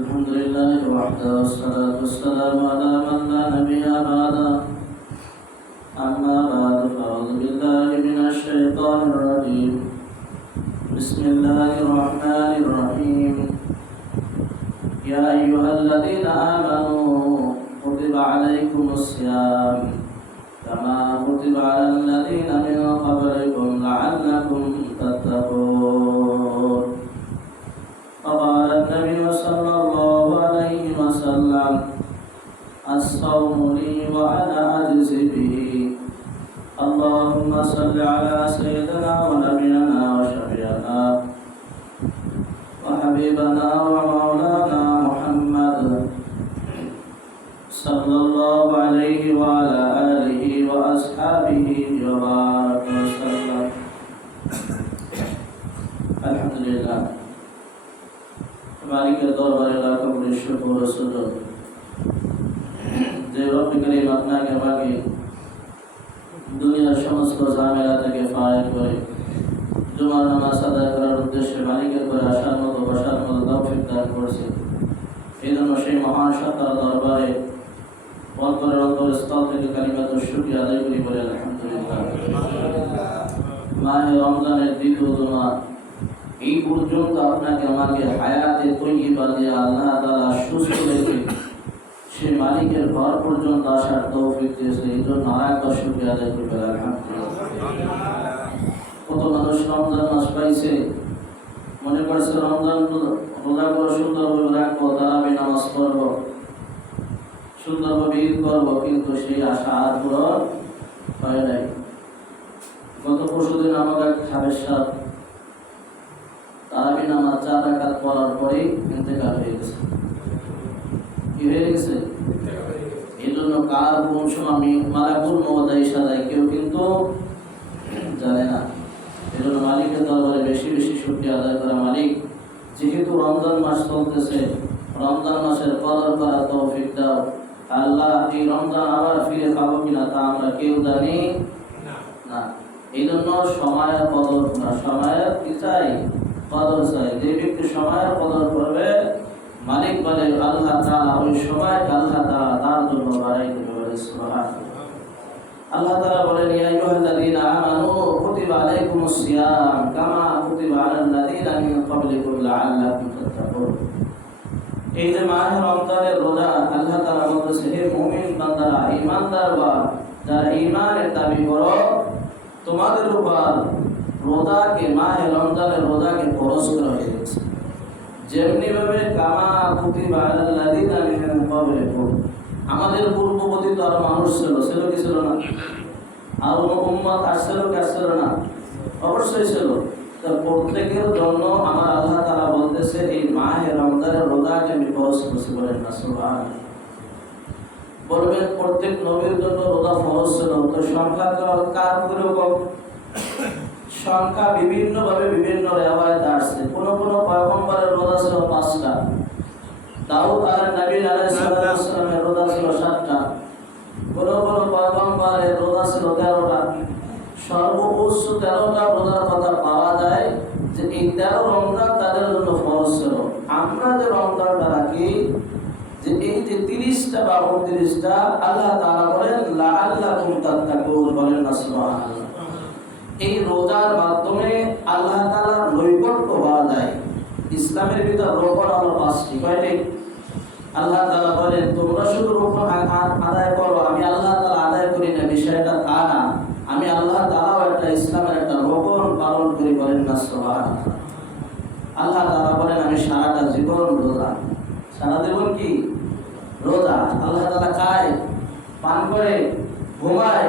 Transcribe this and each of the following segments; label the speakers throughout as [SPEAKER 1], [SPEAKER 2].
[SPEAKER 1] الحمد لله وحده والصلاة والسلام على من لا نبي بعده. أما بعد فأعوذ بالله من الشيطان الرجيم. بسم الله الرحمن الرحيم. يا أيها الذين آمنوا كتب عليكم الصيام كما كتب على الذين من قبلكم لعلكم تتقون. النبي صلى الله عليه وسلم. الصوم لي وأنا أجزي به اللهم صل على سيدنا ونبينا وشفيعنا وحبيبنا ومولانا محمد صلى الله عليه وعلى آله وأصحابه وبارك وسلم. الحمد لله. মালিকের দরবারে যে আপনাকে দুনিয়ার সমস্ত ঝামেলা থেকে করে, জুমার নামাজ আদায় করার উদ্দেশ্যে মালিকের করে আসার মতো বসার মতো দান করছে। এই জন্য সেই মহান সত্তার দরবারে অন্তরের অন্তর স্থল থেকে কালিমাত আদায় করি বলে আলহামদুলিল্লাহ। রমজানের দ্বিতীয় জমা এই পর্যন্ত আপনাকে আমাকে হায়াতে তৈবা দিয়ে আল্লাহ তালা সুস্থ রেখে সে মালিকের ঘর পর্যন্ত আসার তৌফিক দিয়েছে। এই জন্য আর একবার শুক্রিয়া আদায় করবে কত মানুষ রমজান মাস পাইছে? মনে করছে রমজান রোজা করে সুন্দরভাবে রাখব তারাবি নামাজ পড়ব, সুন্দরভাবে ঈদ করব, কিন্তু সেই আশা আর পূরণ হয় নাই। গত পরশুদিন আমাকে খাবের সাথ তারাবি নামাজ চার রাকাত পড়ার পরেই ইন্তেকাল হয়ে গেছে। কি হয়ে গেছে? এই জন্য কার কোন আমি মালাকুল মহদাই সাদাই কেউ কিন্তু জানে না। এই জন্য মালিকের দরবারে বেশি বেশি শুক্রিয়া আদায় করা মালিক। যেহেতু রমজান মাস চলতেছে, রমজান মাসের কদর করা তৌফিক দাও। আল্লাহ, এই রমজান আবার ফিরে পাবো কিনা তা আমরা কেউ জানি না। এই জন্য সময়ের কদর সময়ের কি চাই? কদর চাই যে ব্যক্তি সময়ের কদর করবে, মালিক বলে আল্লাহ তাআলা ওই সময়কে আল্লাহ তাআলা তার জন্য বাড়াই দেবে বলে আল্লাহ তাআলা বলেন, ইয়া আইয়ুহাল্লাযীনা আমানু কুতিবা আলাইকুমুস সিয়াম কামা কুতিবা আলাল লাযীনা মিন ক্বাবলিকুম লাআল্লাকুম তাত্তাকুন। এই যে মাহে রমজানের রোজা, আল্লাহ তাআলা বলতেছে, হে মুমিন বান্দারা ঈমানদার বা যারা ঈমানের দাবি করো, তোমাদের উপর রোজাকে মাহে রমজানের রোজাকে ফরজ করা হয়ে গেছে। যেমনি ভাবে কামা মিন আমাদের পূর্ববর্তী তো আর মানুষ ছিল ছিল কি ছিল না? আর উম্মত আসছিল কি আসছিল না? অবশ্যই ছিল। তো প্রত্যেকের জন্য আমার আল্লাহ তারা বলতেছে, এই মাহে রমজানের রোজাকে আমি ফরজ করছি বলেন না বলবেন, প্রত্যেক নবীর জন্য রোজা ফরজ ছিল, তো সংখ্যা কার করে সংখ্যা বিভিন্ন ভাবে বিভিন্ন রেওয়ায়ত আসছে। কোন পয়গম্বরের রোজা ছিল পাঁচটা। আর নবী আলাইহিস সালামের রোজা ছিল সাতটা পয়গম্বরের রোজা ছিল তেরোটা। সর্বোচ্চ তেরোটা রোজার কথা পাওয়া যায় যে এই তেরো রমজান তাদের জন্য ফরজ ছিল। আমরা যে রমজানটা রাখি, যে এই যে তিরিশটা বা উনত্রিশটা, আল্লাহ তাআলা বলেন, লাআল্লাকুম তাত্তাকুন বলেন না সুবহানাল্লাহ। এই রোজার মাধ্যমে আল্লাহ তাআলার নৈকট্য পাওয়া যায়। ইসলামের ভিতর রোপণ হলো পাঁচটি, কয়টি? আল্লাহ তালা বলেন, তোমরা শুধু রোপণ আদায় করো, আমি আল্লাহ তালা আদায় করি না, বিষয়টা তা না। আমি আল্লাহ তাআলাও একটা ইসলামের একটা রোপণ পালন করি বলেন না, সুবহানাল্লাহ। আল্লাহ তাআলা বলেন, আমি সারাটা জীবন রোজা। সারা জীবন কি? রোজা। আল্লাহ তাআলা খায়, পান করে, ঘুমায়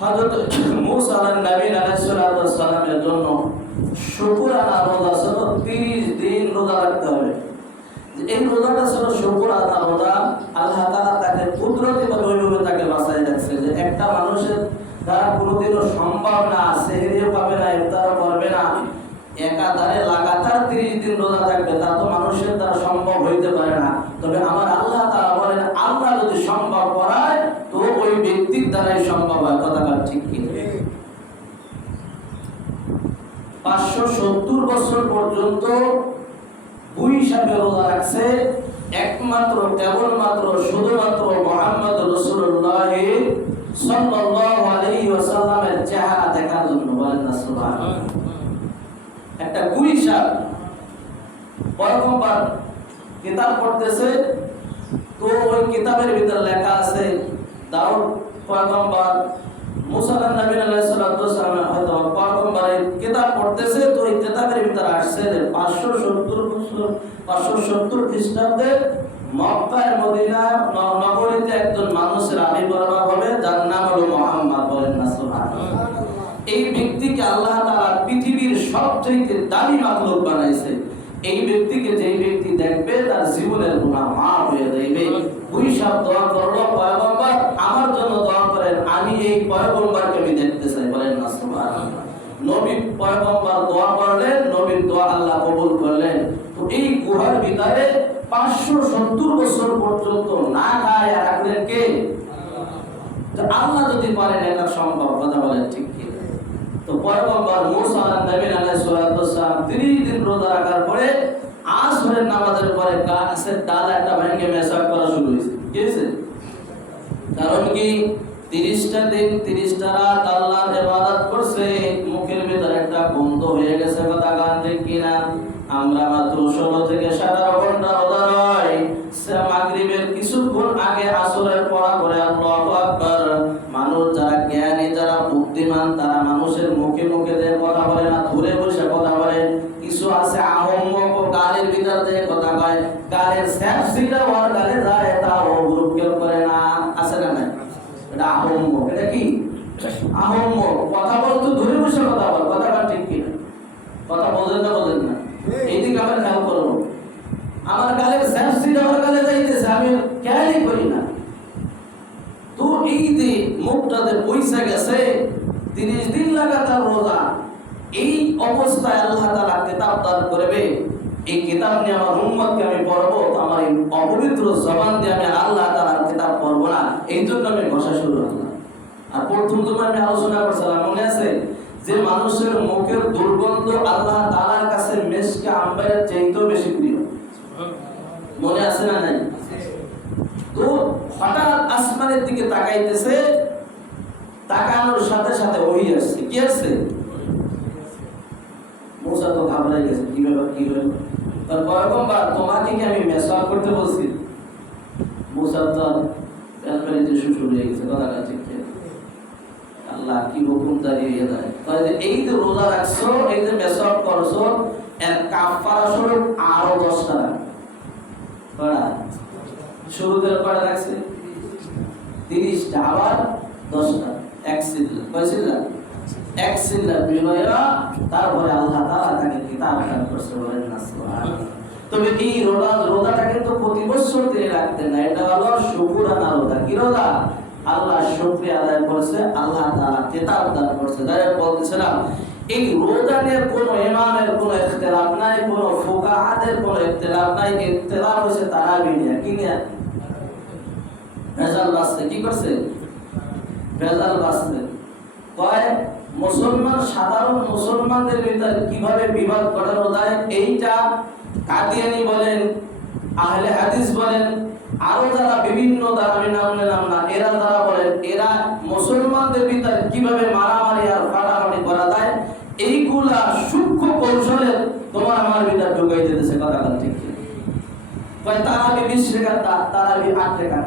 [SPEAKER 1] হযরত আলাইহিস আলাইহিস সালামের জন্য রোজা ছিল 30 দিন রোজা রাখতে হবে। এই রোজাটা ছিল রোজা। আল্লাহ তাআলা তাকে কুদরতি ওইভাবে তাকে রাখছে যে একটা মানুষের দ্বারা কোনোদিনও সম্ভব না, সেহরিও পাবে না করবে না। একাধারে লাগাতার 30 দিন রোজা থাকবে, তা তো মানুষের দ্বারা সম্ভব হইতে পারে না। তবে আমার আল্লাহ তাআলা বলেন আল্লাহ যদি সম্ভব করায় তো ওই ব্যক্তির দ্বারাই সম্ভব হয় কথাটা ঠিক কি পাঁচশো সত্তর বছর পর্যন্ত রাখছে, একমাত্র, কেবলমাত্র, শুধুমাত্র মোহাম্মদ রসুল্লাহ একটা গুই পরকম্পার কিতাব পড়তেছে, তো ওই কিতাবের ভিতরে লেখা আছে, দাউদ পয়গম্বর মুসা নবী আলাইহিস সালাতু ওয়াসালামের হয়তো পয়গম্বরের কিতাব পড়তেছে, তো ওই কিতাবের ভিতরে আসছে যে 570 বছর 570 খ্রিস্টাব্দে মক্কার মদিনা নগরীতে একজন মানুষের আবির্ভাব হবে, যার নাম হলো মুহাম্মদ বলেন না, সুবহানাল্লাহ। এই ব্যক্তিকে আল্লাহ তাআলা পৃথিবীর সবচেয়ে দামি মাখলুক বানাইছে। এই ব্যক্তিকে যেই ব্যক্তি দেখবে, তার জীবনের গুনাহ মাফ হয়ে যাবে দুই সব দোয়া করল পয়গম্বরকে আমি দেখতে চাই বলেন না, সুবহানাল্লাহ। নবী পয়গম্বর দোয়া করলেন, নবীর দোয়া আল্লাহ কবুল করলেন। তো এই গুহার ভিতরে 570 বছর পর্যন্ত না খায় আর রাখলেন কে? আল্লাহ যদি পারেন, এটা সম্ভব, কথা বলেন ঠিক কি তো পয়গম্বর মুসা নবী আলাইহিস সালাতু 30 দিন রোজা রাখার পরে আসরের নামাজের পরে গাছের ডাল একটা ভেঙে মেসাক করা শুরু হয়েছে। কি হয়েছে? কারণ কি 30টা দিন 30টা রাত আল্লাহর ইবাদত করছে মুখের ভিতর একটা গন্ধ হয়ে গেছে। করি না। তো এই যে মুখটাতে পয়সা গেছে তিরিশ দিন লাগাতার রোজা, এই অবস্থায় আল্লাহ তালা কিতাব দান করবে। এই কিতাব নিয়ে আমার উম্মতকে আমি পড়ব আমার এই অপবিত্র জবান দিয়ে আমি আল্লাহ তালার কিতাব পড়ব না। এই জন্য আমি ঘষা শুরু করলাম। আর প্রথম তুমি আমি আলোচনা করছিলাম, মনে আছে? যে মানুষের মুখের দুর্গন্ধ আল্লাহ তালার কাছে মেশকে আম্বাইয়ের চাইতেও বেশি প্রিয়। মনে আছে না নাই? তো হঠাৎ আসমানের দিকে তাকাইতেছে, তাকানোর সাথে সাথে ওই আসছে। কি আসছে? মুসা তো ঘাবড়াই গেছে, কি ব্যাপার কি ব্যাপার? তার পয়গম্বর, তোমাকে কি আমি মেসওয়াক করতে বলছি? মুসা তো প্যালপালিতে শুশুর হয়ে গেছে, কথা কাছে আল্লাহ কি হুকুম দাঁড়িয়ে দেয় তাহলে এই যে রোজা রাখছো, এই যে মেসওয়াক করছ, এর কাফারা স্বরূপ আরও দশটা কড়া শুরুতে কয়টা রাখছে তিরিশটা আবার দশটা। এক সিল্লা কয় সিল্লা এক সিল্লা বিনয়া তারপরে আল্লাহ তাআলা তাকে কিতাব দান করছে বলেন, না তবে এই রোজা, রোজাটা কিন্তু প্রতি বছর তিনি রাখতেন না। এটা হলো শুকুরানা রোজা। কি রোজা? আল্লাহ শুকরিয়া আদায় করছে, আল্লাহ তাআলা কিতাব দান করছে। তাই বলতেছিলাম, এই রোজা নিয়ে কোনো ইমামের কোনো ইখতিলাফ নাই, কোনো ফুকাহাদের কোনো ইখতিলাফ নাই। ইখতিলাফ হচ্ছে তারাবি নিয়ে। কি নিয়ে? ভেজাল বাঁচতে কি করছে? ভেজাল বাঁচতে। কয়, মুসলমান, সাধারণ মুসলমানদের ভিতরে কীভাবে বিবাদ ঘটানো যায়? এইটা কাদিয়ানি বলেন, আহলে হাদিস বলেন, আরও যারা বিভিন্ন আমি নাম নিলাম না, এরা যারা বলেন, এরা মুসলমানদের ভিতরে কীভাবে মারামারি আর ফাটাফাটি করা যায়? এইগুলা সূক্ষ্ম কৌশলে তোমার আমার ভিতরে ঢুকাই দিতেছে কথা ঠিক কি? কয়, তারাবি বিশ রেখার তারাবি আট রেখার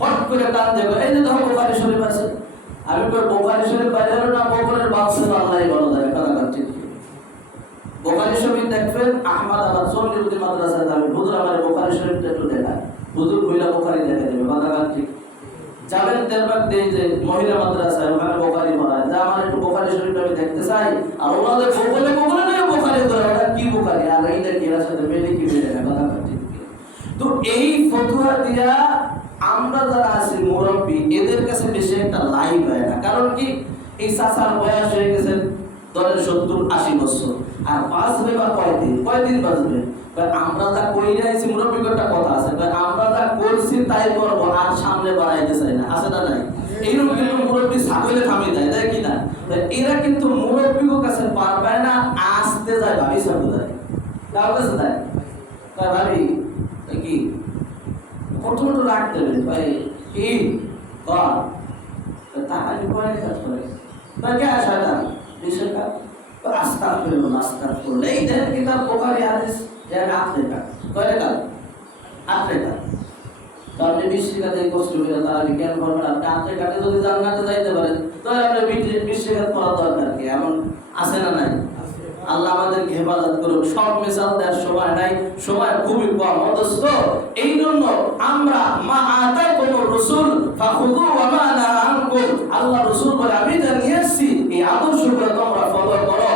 [SPEAKER 1] হট করে টান দেবে। এই যে ধরো বোখারি শরীফ আছে। আমি কই বোখারি শরীফ বাইরে না বকরের বাক্সে আল্লাহই ভালো জানে, কথা কথা ঠিক কি? বোখারি শরীফ দেখবেন, আহমদ আবার সন্নিরুদ্দি মাদ্রাসায় যাবে। হুজুর আমার বোখারি শরীফটা একটু দেখায়। হুজুর কইলা বোখারি দেখা দেবে ঠিক যাবেন দেড়বাগ দিয়ে যে মহিলা মাদ্রাসায়, ওখানে বোখারি পড়ায়। যা আমার একটু বোখারি শরীফটা আমি দেখতে চাই, আর ওনাদের বকলে বকলে নয়, বোখারি ধরে কি বোখারি? আর এইটা কি? এর সাথে মেলে কি মেলে না তো এই ফতুয়া দিয়া আমরা যারা আছি মুরব্বী, এদের কাছে বেশি একটা লাইভ হয় না। কারণ কি? এই চাচার বয়স হয়ে গেছে ধরেন সত্তর, আশি বছর। আর বাঁচবে বা কয়দিন? কয়দিন বাঁচবে? আমরা যা করি যাইছি মুরব্বীর একটা কথা আছে। আমরা যা করছি, তাই করব, আর সামনে বাড়াইতে চাই না। আছে না নাই? এইরকম কিন্তু মুরব্বী ছাগলে থামিয়ে দেয় তাই কি না? এরা কিন্তু মুরব্বীর কাছে পার পায় না, আসতে যায়, ভাবি সাথে যায় কার কাছে যায়? ভাবি কি? প্রথমত রাখতে হবে ভাই। কি কর কি পরে কাজ করে। কে শয়তান বিশেষ কাজ রাস্তা করল রাস্তা করল এই দেন কিতাব বোখারি হাদিস যেন আপনি কাজ কয় কাজ আপনি কষ্ট করে তারা জ্ঞান করবেন আপনি আপনি কাটে যদি জান্নাতে যাইতে পারেন, তাহলে আপনি বিশ্বিকাত করার দরকার কি? এমন আছে না নাই? আল্লাহ আমাদেরকে হেফাজত করুক। সব মিসাল দেওয়ার সময় নাই, সময় খুবই কম। অথচ এই জন্য আমরা মা কোন রসুল আল্লাহ রসুল বলে, আমি যা নিয়ে এই তোমরা ফলো করো।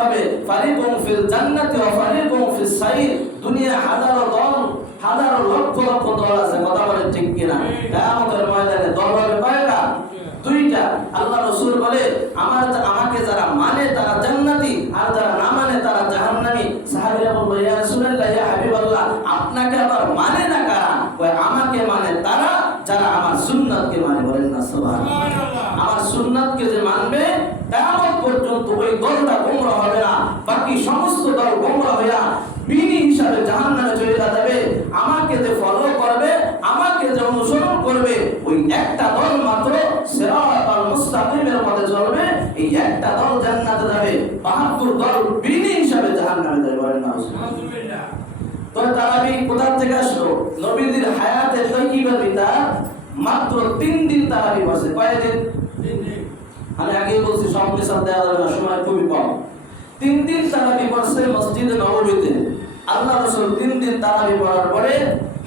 [SPEAKER 1] হবে সাইর। দুনিয়া হাজারো দল, হাজারো লক্ষ লক্ষ দল আছে, কথা বলে ঠিক কিনা? ময়দানে দল হবে কয়টা? দুইটা। আল্লাহ রসুল বলে, আমার আমাকে যারা মানে তারা জান্নাতি আর যারা না মানে তারা জাহান্নামী সাহাবীরা বলল ইয়া রাসূলুল্লাহ ইয়া হাবিবাল্লাহ আপনাকে আবার মানে না কারা কয় আমাকে মানে তারা যারা আমার সুন্নাতকে মানে বলেন না সুবহানাল্লাহ। আমার সুন্নাতকে যে মানবে কিয়ামত পর্যন্ত ওই দলটা গোমরা হবে না বাকি সমস্ত দল গোমরা হইয়া বিনি হিসাবে জাহান্নামে চলে যাবে। আমাকে যে ফলো করবে আমাকে যে অনুসরণ করবে ওই একটা দল মাত্র সিরাতাল মুস্তাকিমের পথে চলবে এই একটা দল জান্নাতে যাবে। 72 দল বিনি হিসাবে জাহান্নামে যাবে বলেন না তো তারাবি কোথা থেকে আসলো? নবীদের হায়াতে তৈকিবার ভিতর মাত্র তিন দিন তারাবি বসে কয়দিন? আমি আগেই বলছি সব দেওয়া যাবে না সময় খুবই কম। তিন দিন তারাবি পড়ছে মসজিদে নববীতে আল্লাহ রসুল তিন দিন তারাবি পড়ার পরে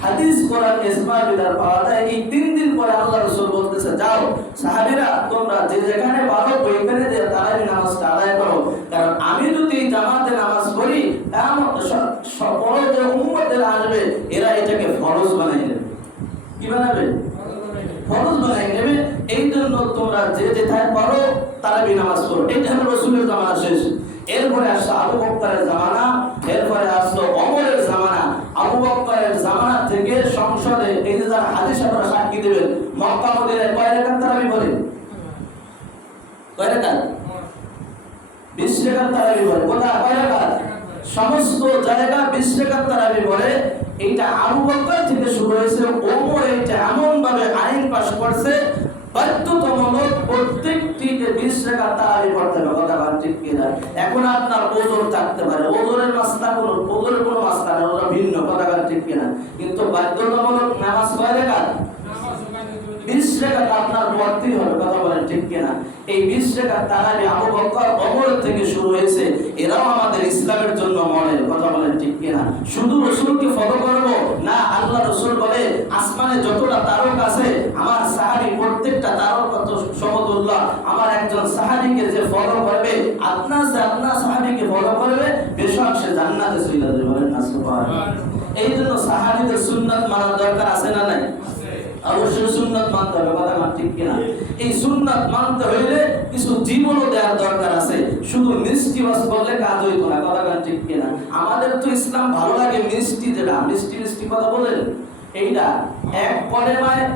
[SPEAKER 1] হাদিস কোরআন ইসমা বিদার পাওয়া যায় এই তিন দিন পরে আল্লাহ রসুল বলতেছে যাও সাহাবীরা তোমরা যে যেখানে পারো ওইখানে যে তারাবি নামাজটা আদায় করো। কারণ আমি যদি জামাতে নামাজ পড়ি এমন পরে যে উম্মতের আসবে এরা এটাকে ফরজ বানাই নেবে। কি বানাবে? ফরজ বানাই নেবে। এই জন্য তোমরা যে যেথায় পারো তারাবি নামাজ পড়ো। এটা হলো রসুলের জামানা শেষ। এরপরে আসলো আবু বক্করের জামানা। এরপরে আসলো অমরের জামানা। আবু বক্করের জামানা থেকে সংসদে এই যে যারা হাদিস আপনারা সাক্ষী দেবেন, মক্কা মদিনায় কয় রেখাত তারাবি বলে কয় রেখাত? বিশ রেখাত তারাবি বলে কোথায়? কয় রেখাত? সমস্ত জায়গা বিশ রেখাত তারাবি বলে এইটা আবু বক্কর থেকে শুরু হয়েছে, ওমর এইটা এমন ভাবে আইন পাশ করছে বাধ্যতামূলক প্রত্যেকটিকে বিশ রেখা তারাবি পড়তে হবে, কথা ঠিক কিনা এখন আপনার ওজোর থাকতে পারে ওজোরের মাসলা কোনো ওজোরের কোনো মাসলা নেই ওটা ভিন্ন, কথা ঠিক কিনা কিন্তু বাধ্যতামূলক নামাজ কয় বিশ রেখা আপনার পড়তেই হবে, কথা বলেন ঠিক কিনা? এই বিশ রেখা তারাবি আবু বকর অমর থেকে শুরু হয়েছে, এরাও আমাদের ইসলামের জন্য মডেল, কথা বলেন ঠিক কিনা? শুধু রসুলকে ফলো করব না, আল্লাহ রসুল বলে, আসমানে যতটা তারক আছে, আমার সাহাবি প্রত্যেকটা তারক কত সমতুল্লাহ আমার একজন সাহাবিকে যে ফলো করবে, আপনার যে আপনার সাহাবিকে ফলো করবে, বেশক সে জান্নাতে চলে বলেন না সুবহানাল্লাহ। এই জন্য সাহাবিদের সুন্নাত মানার দরকার আছে না নাই? আমাদের তো ইসলাম ভালো লাগে মিষ্টি যেটা, মিষ্টি মিষ্টি কথা বলেন এইটা, এক কলেমায়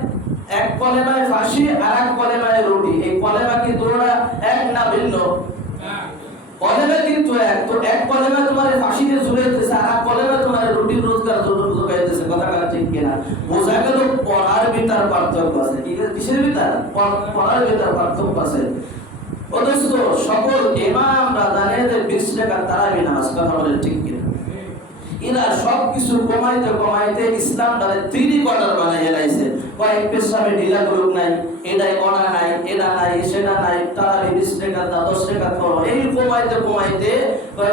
[SPEAKER 1] এক কলেমায় ফাঁসি আর এক কলেমায় রুটি। এই কলেমা কি তোরা এক না ভিন্ন? কিন্তু এক। তো এক ফাঁসিতে তোমার রুটি কথা ভিতর পার্থক্য আছে। কিসের ভিতর পড়ার ভিতর পার্থক্য আছে। সকল ইমামরা জানে বিশ টাকা তারাবি নামাজ কথা বলে ঠিক কিনা? এরা সবকিছু কমাইতে কমাইতে ইসলাম তাদের থ্রি কোয়ার্টার বানাই লাইছে। কয়েক পেশাবে ঢিলা করুক নাই, এটাই অনা নাই, এটা নাই, সেটা নাই, তারা বিশ টাকা দা দশ টাকা করো এই কমাইতে কমাইতে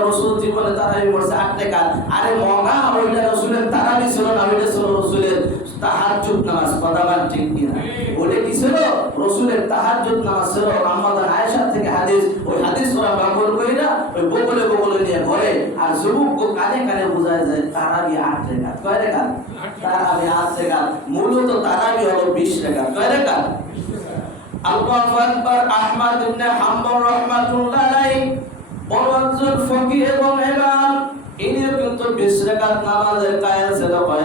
[SPEAKER 1] রসুল জীবনে তারাবি পড়ছে আট টাকা আরে মগা ওইটা রসুলের তারাবি ছিল না, ওইটা ছিল রসুলের তাহাজ্জুদ নামাজ বল ঠিক কিনা? ওইটা কি ছিল? রসুলের তাহাজ্জুদ নামাজ ছিল আমাদের আয়েশা থেকে হাদিস। ওই হাদিস ওরা বাবল কইরা ওই বগলে বগলে নিয়ে ঘরে আর কানে কানে বোঝায় যায় তারাবি আট কয় তারাবি আট মূলত তারাবি হলো বিশ কয় আল্লাহু আকবার, আহমদ ইবনে হাম্বল রাহমাতুল্লাহ আলাইহি। বড় একজন এবং ইনিও কিন্তু বিশ রাকাত নামাজের কায়েল ছিল। কয়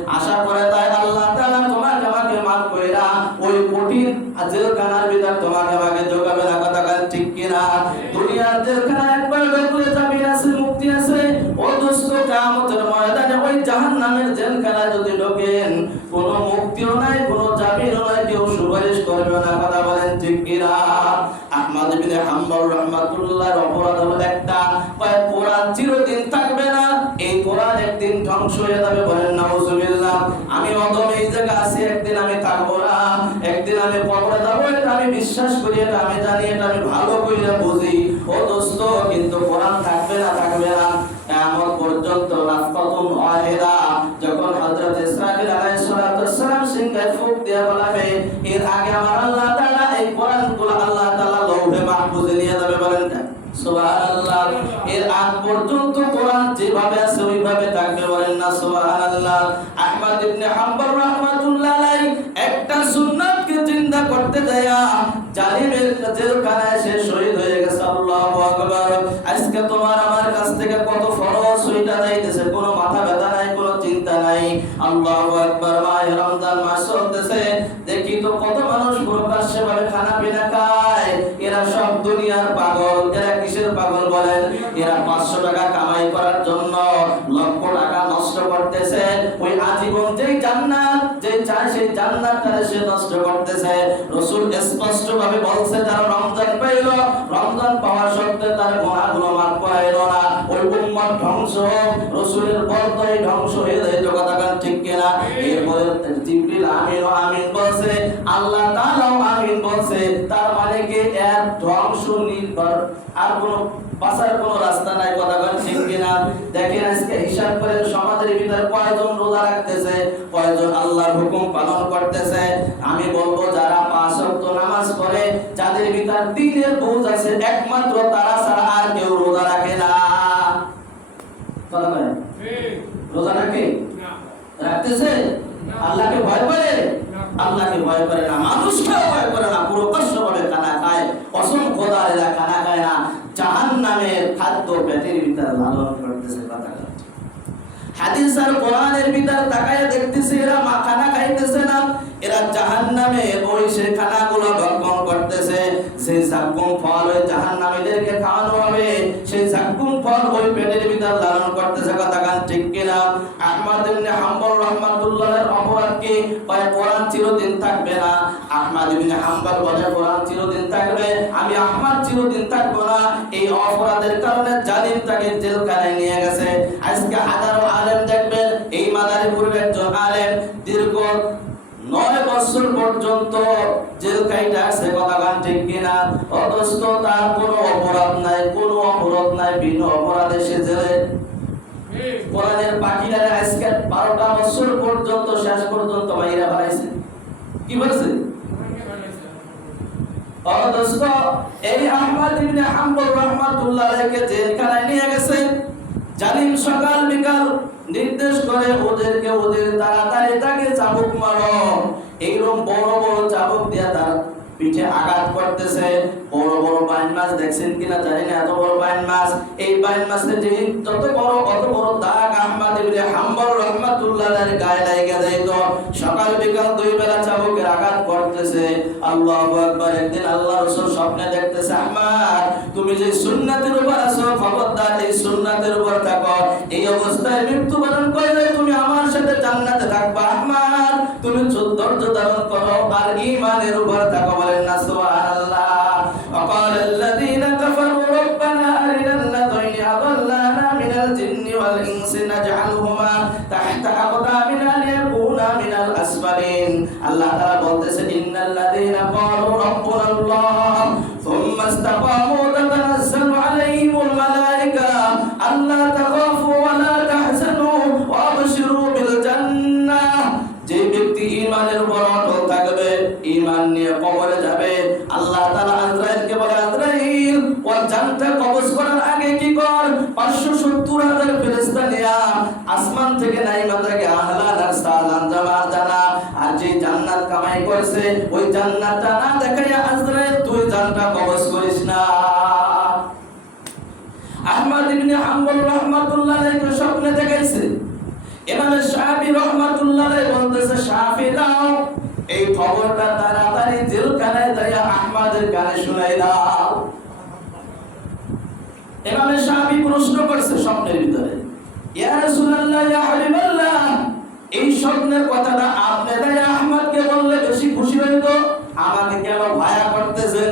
[SPEAKER 1] হাম্বল অপরাধ হলো একটা। কোরআন চিরদিন থাকবে না। এই কোরআন একদিন ধ্বংস হয়ে যাবে বলেন আমি অদম এই জায়গা আছি, একদিন আমি থাকব না। একদিন আমি কবরে যাব, এটা আমি বিশ্বাস করি, এটা আমি জানি, এটা আমি ভালো কইরা বুঝি। যেভাবে আছে, ওইভাবে থাকবে বলেন না, সুবহানাল্লাহ। আহমদ ইবনে হাম্বল রাহমাতুল্লাহ আলাইহি, একটা সুন্নাতকে চিন্তা করতে যায়া জালিমের জেলখানায় সে শহীদ হয়ে গেছে, আল্লাহু আকবার। আজকে তোমার আমার কাছ থেকে কত ফরজ, ওইটা যাইতেছে, কোনো মাথা ব্যথা নাই, কোনো চিন্তা নাই। আল্লাহু আকবার, মাহে রমজান মাস চলতেছে, দেখি তো কত মানুষ প্রকাশ্যে ভাবে খানা পিনা খায়। এরা সব দুনিয়ার পাগল, এরা কিসের পাগল বলেন? ভাবে বলছে, যারা রমজান পাইল, রমজান পাওয়ার সত্ত্বে তার গুণাগুলো মাফ করাইল না। ওই উম্মত ধ্বংস রসুলের বলতেই ধ্বংস হয়ে যায় তো কথা ঠিক কিনা? এরপরে জিবরিল আমিন আমিন বলছে, আল্লাহ তাআলাও আমিন বলছে, তার মানে কি এর ধ্বংস নির্ভর, আর কোনো বাঁচার কোনো রাস্তা নাই, কথা বলেন ঠিক কিনা? দেখেন আজকে হিসাব করে সমাজের ভিতরে কয়জন রোজা রাখতেছে, কয়জন আল্লাহর হুকুম পালন করতেছে। আমি বলব, যারা নামাজ পড়ে যাদের ভিতর দিনের বোঝ আছে একমাত্র তারা ছাড়া আর কেউ রোজা রাখে না। রোজা রাখে? রাখতেছে? আল্লাহকে ভয় করে? আল্লাহকে ভয় করে না। মানুষকে ভয় করে না। পুরো কষ্টভাবে খানা খায়। অসম খোদা এরা খানা খায় না। জাহান নামের খাদ্য পেটের ভিতরে লালন করতেছে কথা হাদিস আর কোরআনের ভিতর তাকায় দেখতেছে এরা খানা খাইতেছে না। এরা জাহান্নামে ওই সে খানাগুলো ভক্ষণ করতেছে। সেই জাক্কুম ফল ওই জাহান্নামীদেরকে খাওয়ানো হবে। সেই জাক্কুম ফল ওই পেটের ভিতর লালন করতেছে কথা গান ঠিক কিনা? আহমদ হাম্বল রাহমাতুল্লাহের অপরাধ কি? কোরআন চিরদিন থাকবে না। আহমদ হাম্বল বলে, কোরআন চিরদিন থাকবে। আমি আহমদ চিরদিন থাকব না। এই অপরাধের কারণে জালিম তাকে জেলখানায় নিয়ে গেছে। আজকে আলেম দেখবেন এই মাদারীপুরের একজন আলেম দীর্ঘ নয় বছর পর্যন্ত জেল কাইটা আছে কথা গান ঠিক কিনা অথচ তার কোনো অপরাধ নাই কোনো অপরাধ নাই বিনা অপরাধে সে জেলে। কোরআনের পাখিরা আজকে বারোটা বছর পর্যন্ত শেষ পর্যন্ত বাইরে বাড়াইছে কি বলছে? অথচ এই আহমদ ইবনে হাম্বল রাহমাতুল্লাহ আলাইহিকে জেলখানায় নিয়ে গেছে। জালিম সকাল বিকাল নির্দেশ করে ওদেরকে ওদের তাড়াতাড়ি তাকে চাবুক মারো। এইরকম বড় বড় চাবুক দিয়া তার পিঠে আঘাত করতেছে। বড় বড় বাইন মাছ দেখছেন কিনা জানি না, এত বড় বাইন মাছ। এই বাইন মাছের যে যত বড় অত বড় দাগ আহমদ ইবনে হাম্বল রহমাতুল্লাহ আলাইহির গায়ে লাগা যাইত সকাল বিকাল দুই বেলা চাবুকের আঘাত করতেছে। আল্লাহু আকবার, একদিন আল্লাহ রাসূল স্বপ্নে দেখতেছে, আহমদ, তুমি যে সুন্নাতের উপর আছো, খবরদার, এই সুন্নাতের উপর থাকো। এই অবস্থায় মৃত্যুবরণ করলে তুমি আমার সাথে ধৈর্য এই স্বপ্নের ভিতরে ইয়া রাসূলুল্লাহ খুশি হইতো আমাকে কেন ভায়া করতেছেন?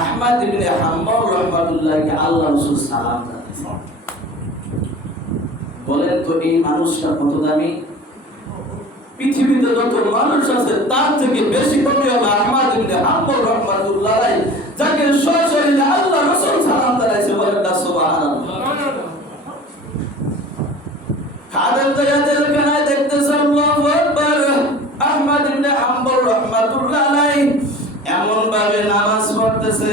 [SPEAKER 1] আহমদ ইবনে হাম্বল রহমাতুল্লাহকে আল্লাহ রাসূল সালাম বলেন তো এই মানুষটা কত দামি? পৃথিবীতে যত মানুষ আছে, তার থেকে বেশি হলো আহমদ ইবনে হাম্বল রহমাতুল্লাহ যাকে সশরীরে আল্লাহ রাসূল সালাম জানাইছে বলেন না, সুবহানাল্লাহ। খাদেম জায়াতের কানায় দেখতেছে আল্লাহু আকবার, আহমদ ইবনে হাম্বল রাহমাতুল্লাহ এমন ভাবে নামাজ পড়তেছে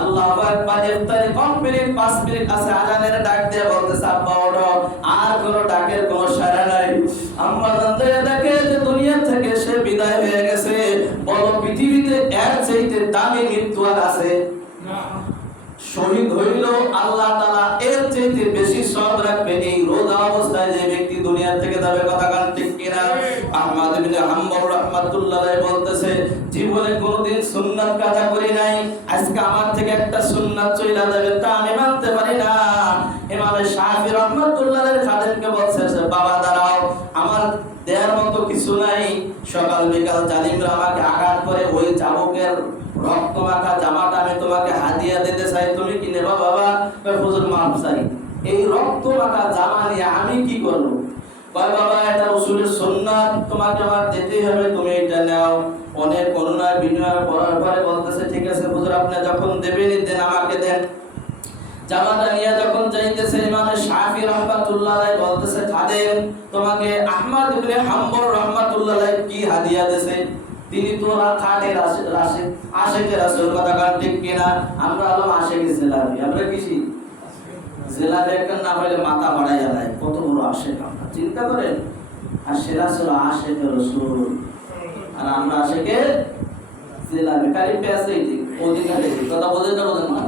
[SPEAKER 1] আল্লাহ একবার ইফতারি কমপ্লিট পাঁচ মিনিট আছে। আজানের ডাক দিয়ে বলতেছে আব্বা ওঠো। আর কোনো ডাকের কোনো সারা নাই। আম্মা জানতে দেখে যে দুনিয়া থেকে সে বিদায় হয়ে গেছে। বলো পৃথিবীতে এর চাইতে দামি মৃত্যু আর আছে শহীদ হইল আল্লাহ তাআলা এর চাইতে বেশি সব রাখবে এই রোজা অবস্থায় যে ব্যক্তি দুনিয়া থেকে যাবে কথা কান ঠিক কিনা? আহমদ ইবনে হাম্বল রাহমাতুল্লাহ বলতেছে জীবনে সুন্নাত কাজা করি নাই। আজকে আমার থেকে একটা সুন্নাত চইলা যাবে তা আমি মানতে পারি না। ইমাম শাফি রহমাতুল্লাহের খাদেমকে বলছে বাবা দাঁড়াও, আমার দেয়ার মতো কিছু নাই। সকাল বিকাল জালিমরা আমাকে আঘাত করে, ওই চাবুকের রক্ত মাখা জামাটা আমি তোমাকে হাদিয়া দিতে চাই, তুমি কি নেবা বাবা? হুজুর, মাফ চাই। এই রক্ত মাখা জামা নিয়ে আমি কি করব? বাবা, এটা রসুলের সুন্নাত, তোমাকে আমার দিতেই হবে, তুমি এটা নাও। অনেক অনুনয় বিনিময় করার পরে বলতেছে, ঠিক আছে হুজুর, আপনি যখন দেবেনই দেন আমাকে দেন। জামাটা নিয়ে যখন যাইতেছে, ইমাম শাফি রহমাতুল্লাহ বলতেছে, খাদেম, তোমাকে আহমদ ইবনে হাম্বল রহমাতুল্লাহ কি হাদিয়া দেছে? তিনি তো আসে আসে আশেকের রাসূল কথা কান, ঠিক কিনা আমরা হলাম আশেকের জিলাপি, আমরা কিসি জিলাপি একটা না হইলে মাথা বাড়াই যায় কত বড় আশেক আমরা, চিন্তা করেন? আর সেরা ছিল আশেকের রসুল। আর আমরা আশেকের জিলাপি খালি পেঁয়াজ দিক অধিকারে কথা বোঝেন না বোঝেন না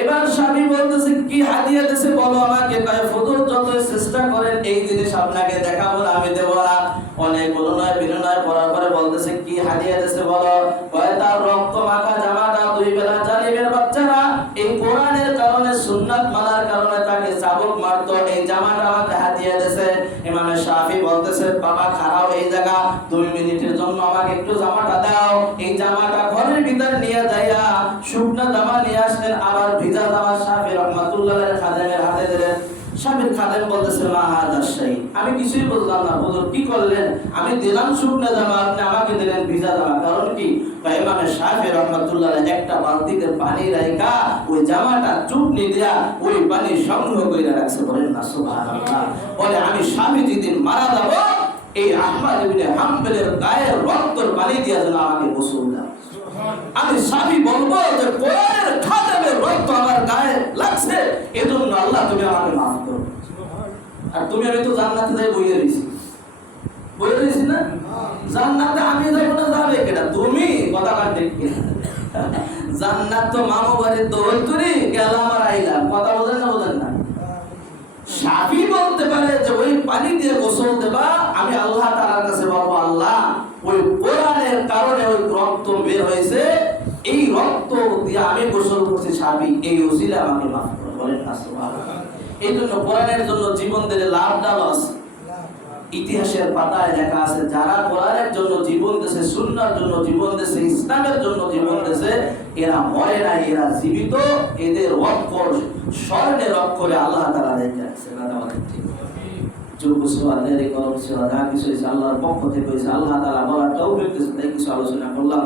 [SPEAKER 1] এবার স্বামী বলতেছে, কি হাদিয়া দিছে বলো আমাকে? কয় ফুতুর যত চেষ্টা করেন, এই জিনিস আপনাকে দেখাবো না, আমি দেবো না। অনেক অনুনয় বিনয় করার পরে বলতেছে, কি হাদিয়া দিছে বলো? কয়, তার রক্ত মাখা জামাটা দুই বেলা জালিমের বাচ্চারা বলতেছে, বাবা, খারাপ এই জায়গা, দুই মিনিটের জন্য আমাকে একটু জামাটা দাও। এই জামাটা ঘরের ভিতর নিয়ে যাইয়া শুকনো জামা নিয়ে আসলেন। আবার ভিজা জামা সাহেব রহমাতুল্লাহের খাদেমের হাতে দিলেন স্বামীর খাদেম বলতেছে আমি কিছুই বললাম না। হুজুর, কি করলেন? আমি দিলাম শুকনো জামা আপনি আমাকে দিলেন ভিজা জামা কারণ কি? ইমামে একটা বালতিতে পানি ওই জামাটা দিয়া ওই পানি সংগ্রহ করে রাখছে। বলেন, না বলে, আমি স্বামী যেদিন মারা যাব, এই আহমদ ইবনে হাম্বলের গায়ের রক্তর পানি দিয়া যেন আমাকে গোসল দাও। আমি স্বামী বলব যে, কোরআনের খাদেমের রক্ত আমার গায়ে লাগছে এজন্য আল্লাহ তুমি আমাকে মাফ করো। আর তুমি আমি তো জান্নাতে যাই বইয়ে রয়েছি বইয়ে রয়েছি না? জান্নাতে আমি যাব না যাবে কেটা তুমি কথা কাটে জান্নাত তো মামু বাড়ির দৌড়তুরি গেলাম আর আইলাম কথা বোঝেন না বোঝেন না? সাফি বলতে পারে যে ওই পানি দিয়ে গোসল দেবা, আমি আল্লাহ তাআলার কাছে বলব, আল্লাহ, ওই কোরআনের কারণে ওই রক্ত বের হয়েছে এই রক্ত দিয়ে আমি গোসল করছি সাফি এই ওসিলা আমাকে মাফ করো এই জন্য কোরআনের জন্য জীবন দিলে লাভ ডাল আছে ইতিহাসের পাতায় লেখা আছে, যারা কোরআনের জন্য জীবন দেশে সুন্নার জন্য জীবন দেশে ইসলামের জন্য জীবন দেশে এরা মরে না এরা জীবিত, এদের অক্ষর স্বর্ণের অক্ষরে আল্লাহ তারা রেখে আছে সেবা সেবা পক্ষ থেকে আল্লাহ তারা বলার তৌফিক তাই কিছু আলোচনা করলাম।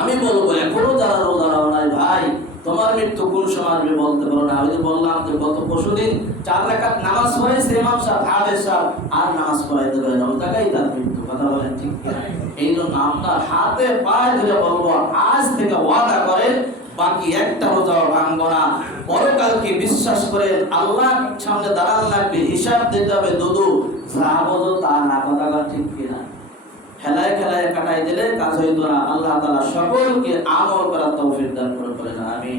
[SPEAKER 1] আমি বলব, এখনও যারা রোজা রাও নাই, ভাই, তোমার মৃত্যু কোন সময় আসবে বলতে পারো না। আমি বললাম যে গত পরশুদিন চার রাকাত নামাজ পড়াইছে ইমাম সাহেব হাফেজ সাহেব, আর নামাজ পড়াইতে পারে না। জায়গায় তার মৃত্যু, কথা বলেন ঠিক এই জন্য আপনার হাতে পায়ে ধরে বলব, আজ থেকে ওয়াদা করেন, বাকি একটা রোজাও ভাঙবো না। পরকালকে বিশ্বাস করেন আল্লাহ সামনে দাঁড়ান লাগবে, হিসাব দিতে হবে, দুদু, যা বোঝো তা না, কথা ঠিক কিনা? খেলায় খেলায় কাটাই দিলে কাজ হইতো না। আল্লাহ তালা সকলকে আমল করার তৌফিক দান করে আমি